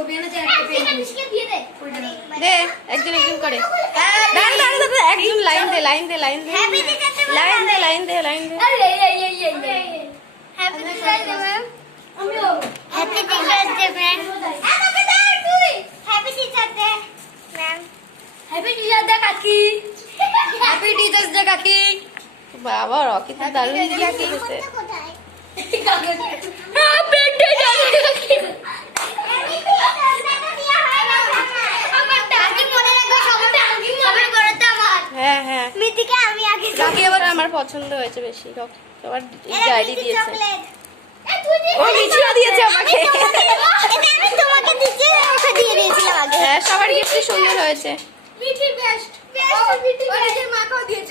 ছবি এনেছে একটা পেন দিয়ে দে দে একজন একজন করে একজন লাইন দে লাইন দে লাইন দে লাইন দে লাইন দে লাইন দে হ্যাপি টিচার্স ডে ম্যাম আমিও হ্যাপি টিচার্স ডে ম্যাম আমাকে দাও তুই happy teachers day ma'am happy teachers day কাকি হ্যাপি টিচার্স ডে কাকি বাবা রকি তো দারুণ দিয়ে দিয়েছে কোথায় হ্যাপি টিচার্স ডে কাকি হ্যাপি টিচার্স ডে দিয়া হয় না আমার কাকি মনে রাখবে সবার বড় তো আমার হ্যাঁ হ্যাঁ মিতিকে আমি আগে রকি এবার আমার পছন্দ হয়েছে বেশি রকি আবার ডায়েরি দিয়েছে চকলেট ও মিঠিও দিয়েছে আমাকে এটা আমি তোমাকে দিচ্ছি ওকে দিয়ে দিয়েছিলাম আগে হ্যাঁ সবার গিফট সুন্দর হয়েছে মিঠি বেস্ট মিঠি নিজের মাকেও দিয়েছে